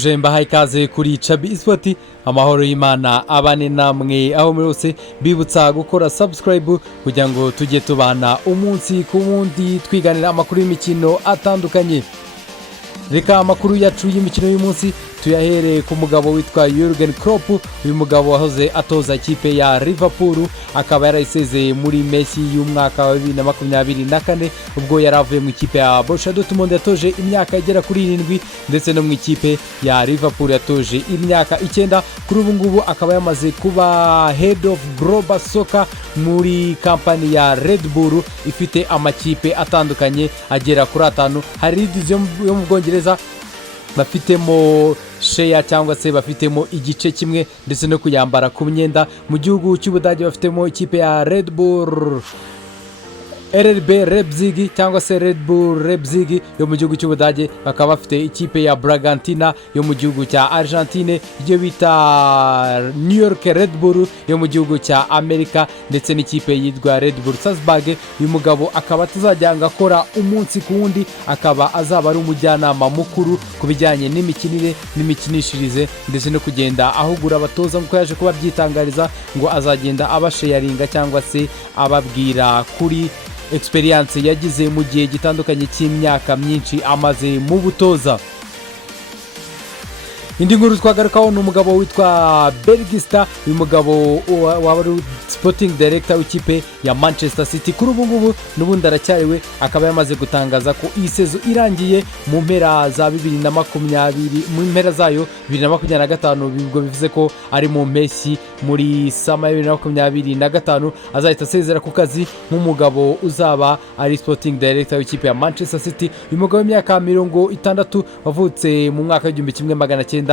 ndabasuje mbahaye ikaze kuri Chabi Sport, amahoro y'Imana abane namwe aho mwese, bibutsa gukora subscribe kugira ngo tujye tubana umunsi ku wundi twiganira amakuru y'imikino atandukanye. Reka amakuru yacu y'imikino y'umunsi tuyahereye ku mugabo witwa Jurgen Klopp. Uyu mugabo wahoze atoza ikipe ya Liverpool, akaba yarayisezeye muri Messi y'umwaka wa 2024 ubwo yaravuye mu ikipe ya Borussia Dortmund yatoje imyaka igera kuri 7, ndetse no mu ikipe ya Liverpool yatoje imyaka 9. Kuri ubu ngubu akaba yamaze kuba head of global soccer muri kampani ya Red Bull ifite amakipe atandukanye agera kuri 5. Hari leagues yo mu Bwongereza bafitemo share cyangwa se bafitemo igice kimwe, ndetse no kuyambara ku myenda. Mu gihugu cy'Ubudage bafitemo ikipe ya Red Bull RB Leipzig cyangwa se Red Bull Leipzig yo mu gihugu cy'Ubudage, bakaba bafite ikipe ya Bragantina yo mu gihugu cya Argentine, iyo bita New York Red Bull yo mu gihugu cya Amerika, ndetse n'ikipe yitwa Red Bull Salzburg. Uyu mugabo akaba atazajyanga akora umunsi ku wundi, akaba azaba ari umujyanama mukuru ku bijyanye n'imikinire n'imikinishirize, ndetse no kugenda ahugura abatoza nk'uko yaje kuba byitangariza, ngo azagenda abasharinga cyangwa se ababwira kuri experience yagize mu gihe gitandukanye cy'imyaka myinshi amaze mu butoza. Indi nkuru twagarukaho ni umugabo witwa Bergista. Uyu mugabo wari sporting director w'ikipe ya Manchester City. Kuri ubu ngubu n'ubundi aracyariwe, akaba yamaze gutangaza ko iyi sezo irangiye mu mpera za 2020, mu mpera zayo 2025, bibwo bivuze ko ari mu mpeshyi muri sama 2025 azahita asezera ku kazi nk'umugabo uzaba ari sporting director w'ikipe ya Manchester City. Uyu mugabo w'imyaka 60 wavutse mu mwaka w'1964.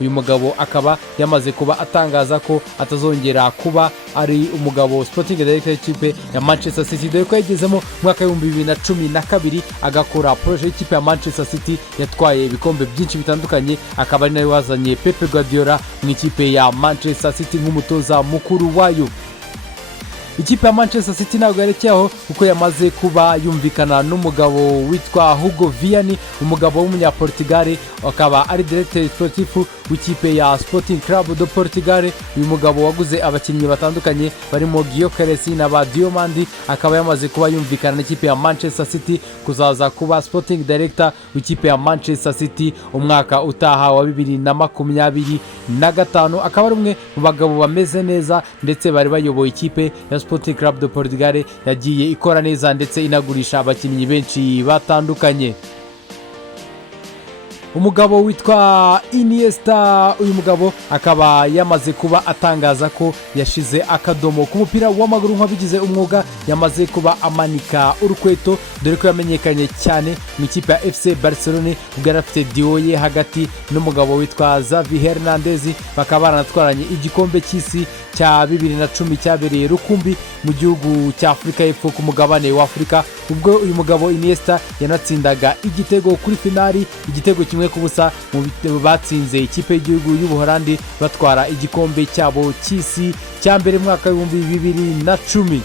Uyu mugabo akaba yamaze kuba atangaza ko atazongera kuba ari umugabo sporting director w'ikipe ya Manchester City, dore ko yagezemo mu mwaka w'2012 agakora projet y'ikipe ya Manchester City yatwaye ibikombe byinshi bitandukanye. Akaba ari nawe wazanye Pep Guardiola mu ikipe ya Manchester City nk'umutoza mukuru wayo. Ikipe ya Manchester City ntabwo yarekeyeho kuko yamaze kuba yumvikana n'umugabo witwa Hugo Vianney, umugabo w'umunyaportugal, akaba ari directeur sportif w'ikipe ya Sporting Club de Portugal. Uyu mugabo waguze abakinnyi batandukanye barimo Gyökeres na ba Diomandi, akaba yamaze kuba yumvikana n'ikipe ya Manchester City kuzaza kuba sporting director w'ikipe ya Manchester City umwaka utaha wa 2025. akaba ari umwe mu bagabo bameze neza, ndetse bari bayoboye ikipe ya Sporting Club de Portugal yagiye ikora neza ndetse inagurisha abakinnyi benshi batandukanye. Umugabo witwa Iniesta, uyu mugabo akaba yamaze kuba atangaza ko yashize akadomo ku mupira w'amaguru nk'abigize umwuga. Yamaze kuba amanika urukweto, dore ko yamenyekanye cyane mu ikipe ya FC Barcelona ubwo yari afite duo ye hagati n'umugabo witwa Xavi Hernandez. Bakaba baranatwaranye igikombe cy'isi cya 2010 cyabereye Rukumbi mu gihugu cya Afurika y'Epfo ku mugabane wa Afurika, ubwo uyu mugabo Iniesta yanatsindaga igitego kuri finali, igitego kimwe ku busa mu batsinze ikipe y'igihugu y'Ubuholandi batwara igikombe cyabo cy'isi cya mbere mu mwaka wa 2010.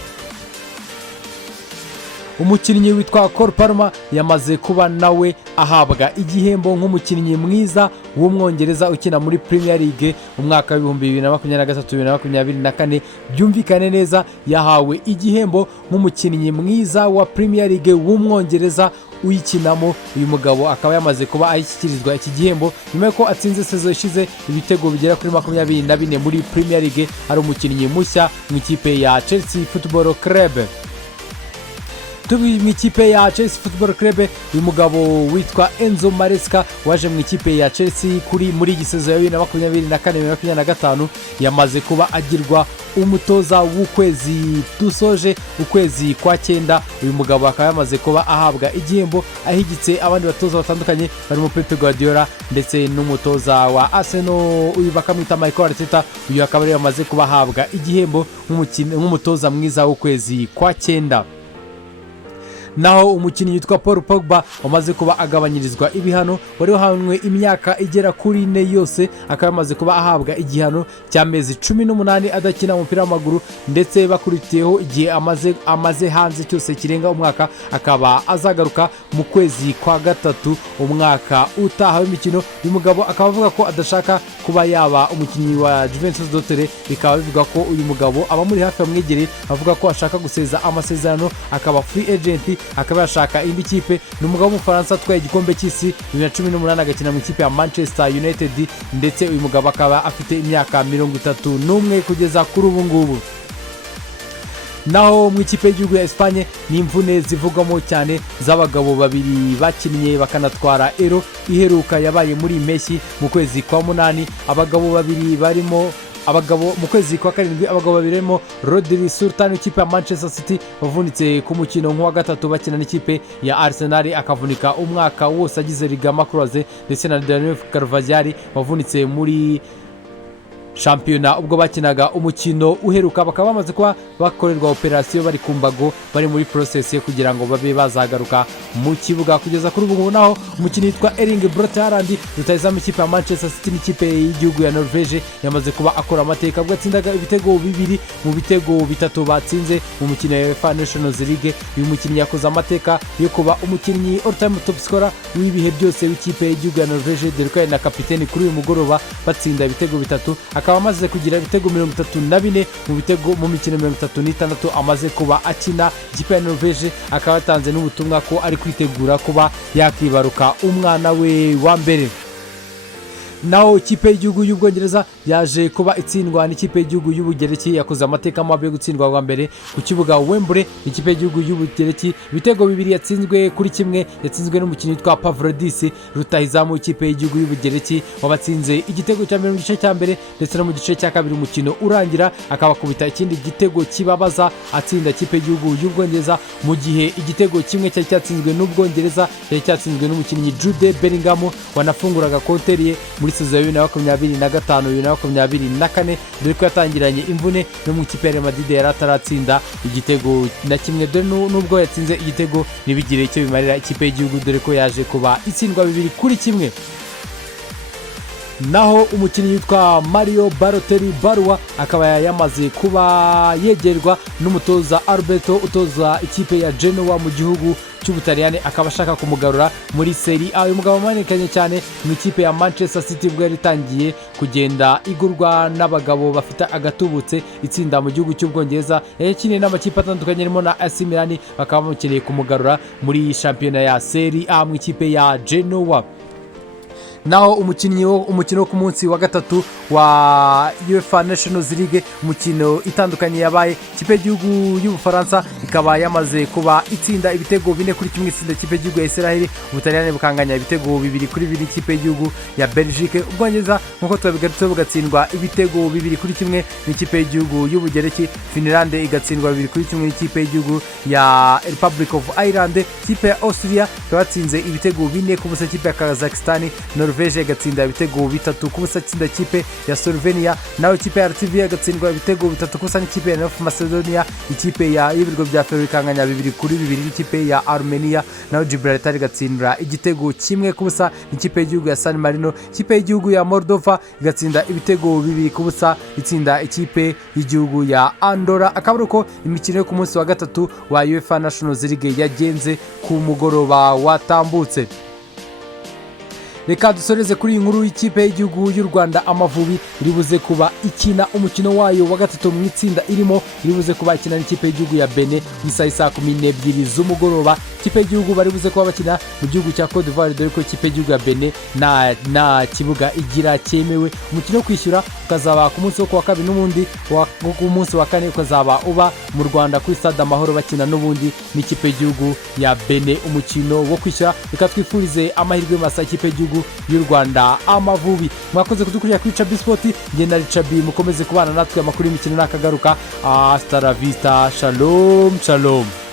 Umukinnyi witwa Cole Palmer yamaze kuba nawe ahabwa igihembo nk'umukinnyi mwiza w'umwongereza ukina muri Premier League umwaka wa 2023-2024. Byumvikane neza, yahawe igihembo nk'umukinnyi mwiza wa Premier League w'umwongereza uyikinamo. Uyu mugabo akaba yamaze kuba ayishyikirizwa iki gihembo nyuma y'uko atsinze sezo ishize ibitego bigera kuri 24 muri Premier League. Ari umukinnyi mushya mu ikipe ya Chelsea Football Club. Mu ikipe ya Chelsea Football Club, uyu mugabo witwa Enzo Maresca waje mu ikipe ya Chelsea muri gisezo ya 2024-2025 yamaze kuba agirwa umutoza w'ukwezi dusoje, ukwezi kwa 9. Uyu mugabo akaba yamaze kuba ahabwa igihembo ahigitse abandi batoza batandukanye barimo Pep Guardiola ndetse n'umutoza wa Arsenal uyu bakamwita Mikel Arteta. Uyu akaba yamaze kuba ahabwa igihembo nk'umutoza mwiza w'ukwezi kwa 9. naho umukinnyi witwa Paul Pogba wamaze kuba agabanyirizwa ibihano wari wahanwe imyaka igera kuri 4 yose akaba yamaze kuba ahabwa igihano cy'amezi 18 adakina umupira w'amaguru ndetse bakuritiyeho igihe amaze hanze cyose kirenga umwaka akaba azagaruka mu kwezi kwa gatatu umwaka utaha w'imikino. uyu mugabo akaba avuga ko adashaka kuba yaba umukinnyi wa Juventus Dotere, bikaba bivuga ko uyu mugabo aba muri hafi amwegereye avuga ko ashaka guseza amasezerano akaba free agent, akaba yashaka indi kipe. ni umugabo w'umufaransa atwaye igikombe cy'isi 2018 agakina mu ikipe ya Manchester United ndetse uyu mugabo akaba afite imyaka 31 kugeza kuri ubu ngubu. naho mu ikipe y'igihugu ya Espagne ni imvune zivugwamo cyane z'abagabo babiri bakinnye bakanatwara Euro iheruka yabaye muri Messi mu kwezi kwa 8. abagabo babiri barimo mu kwezi kwa 7 abagabo babiri barimo Rodri Sultan w'ikipe ya Manchester City wavunitse ku mukino nk'uwa gatatu bakina n'ikipe ya Arsenal akavunika umwaka wose agize ligament croisé, ndetse na Daniel Carvajal wavunitse muri shampiyona ubwo bakinaga umukino uheruka, bakaba bamaze kuba bakorerwa operasiyo bari ku mbago bari muri process yo kugira ngo babe bazagaruka mu kibuga kugeza kuri ubu. naho umukinnyi witwa Erling Braut Haaland rutahizamu ikipe ya Manchester City n'ikipe y'igihugu ya Norvege yamaze kuba akora amateka ubwo atsindaga ibitego 2 mu bitego 3 batsinze mu mukino wa UEFA Nations League. uyu mukinnyi yakoze amateka yo kuba umukinnyi all time top scorer w'ibihe byose w'ikipe y'igihugu ya Norvege dore ko na kapiteni kuri uyu mugoroba batsinda ibitego 3, akaba amaze kugira ibitego 34 mu mikino 36 amaze kuba akina ikipe ya Norvege. akaba yatanze n'ubutumwa ko ari kwitegura kuba yakibaruka umwana we wa mbere. naho ikipe y'igihugu y'Ubwongereza yaje kuba itsindwa n'ikipe y'igihugu y'Ubugereki yakoze amateka mabi yo gutsindwa bwa mbere ku kibuga Wembley. ikipe y'igihugu y'Ubugereki ibitego 2 yatsinzwe kuri 1 yatsinzwe n'umukinnyi witwa Pavlidis rutahizamu ikipe y'igihugu y'Ubugereki wabatsinze igitego cya mbere mu gice cya mbere ndetse no mu gice cya kabiri umukino urangira akabakubita ikindi gitego kibabaza atsinda ikipe y'igihugu y'Ubwongereza, mu gihe igitego kimwe cyari cyatsinzwe n'Ubwongereza cyari cyatsinzwe n'umukinnyi Jude Bellingham wanafunguraga konteri ye muri sezo ya 2025-2024 dore ko yatangiranye imvune no mu ikipe ya Real Madrid yari ataratsinda igitego na kimwe, dore nubwo yatsinze igitego ntibigire icyo bimarira ikipe y'igihugu dore ko yaje kuba itsindwa 2-1. naho umukinnyi witwa Mario Balotelli Barua akaba yamaze kuba yegerwa n'umutoza Alberto utoza ikipe ya Genoa mu gihugu cy'Ubutaliyani, akaba ashaka kumugarura muri Serie A. uyu mugabo amenyekanye cyane mu ikipe ya Manchester City ubwo yari itangiye kugenda igurwa n'abagabo bafite agatubutse itsinda mu gihugu cy'Ubwongereza. yakiniye n'amakipe atandukanye arimo na AC Milan, bakaba bamukeneye kumugarura muri shampiyona ya Serie A mu ikipe ya Genoa. naho umukino wo ku munsi wa gatatu wa UEFA Nations League umukino itandukanye yabaye ikipe y'igihugu y'Ubufaransa ikaba yamaze kuba itsinda ibitego 4-1 itsinda ikipe y'igihugu ya Israel, Ubutaliyani bukanganya ibitego 2-2 ikipe y'igihugu ya Belgique, Ubwongereza nkuko twabigarutseho bugatsindwa ibitego 2-1 n'ikipe y'igihugu y'Ubugereki, Finland igatsindwa 2-1 n'ikipe y'igihugu ya Republic of Ireland, ikipe ya Austria yabatsinze ibitego 4 ku busa ikipe ya Kazakhstan, Norvege igatsinda ibitego 3 ku busa itsinda ikipe ya Slovenia, naho ikipe ya Latvia igatsindwa ibitego 3 ku busa n'ikipe ya North Macedonia, ikipe ya y'ibirgo bya Faroe ikanganya 2-2 n'ikipe ya Armenia, naho Gibraltar igatsindira igitego 1 ku busa n'ikipe y'igihugu ya San Marino, ikipe y'igihugu ya Moldova igatsinda ibitego 2 ku busa itsinda ikipe y'igihugu ya Andorra. akaba uko imikino yo ku munsi wa gatatu wa UEFA Nations League yagenze ku mugoroba watambutse. Reka dusoreze kuri iyi nkuru y'ikipe y'igihugu y'u Rwanda Amavubi iribuze kuba ikina umukino wayo wa gatatu mu itsinda irimo, iribuze kuba ikina n'ikipe y'igihugu ya Benin saa 12 z'umugoroba. ikipe y'igihugu baribuze kuba bakina mu gihugu cya Cote d'Ivoire dore ko ikipe y'igihugu ya Benin nta kibuga igira cyemewe. umukino wo kwishyura ukazaba ku munsi wo kuwa kabiri n'ubundi ku munsi wa kane ukazaba uba mu Rwanda kuri Stade Amahoro bakina n'ubundi n'ikipe y'igihugu ya Benin umukino wo kwishyura. Reka twifurize amahirwe masa ikipe y'igihugu y'u Rwanda Amavubi. mwakoze kudukurira kuri Chabi Sport, njye na Chabi, mukomeze kubana natwe amakuru y'imikino nakagaruka. Hasta la vista, shalom shalom.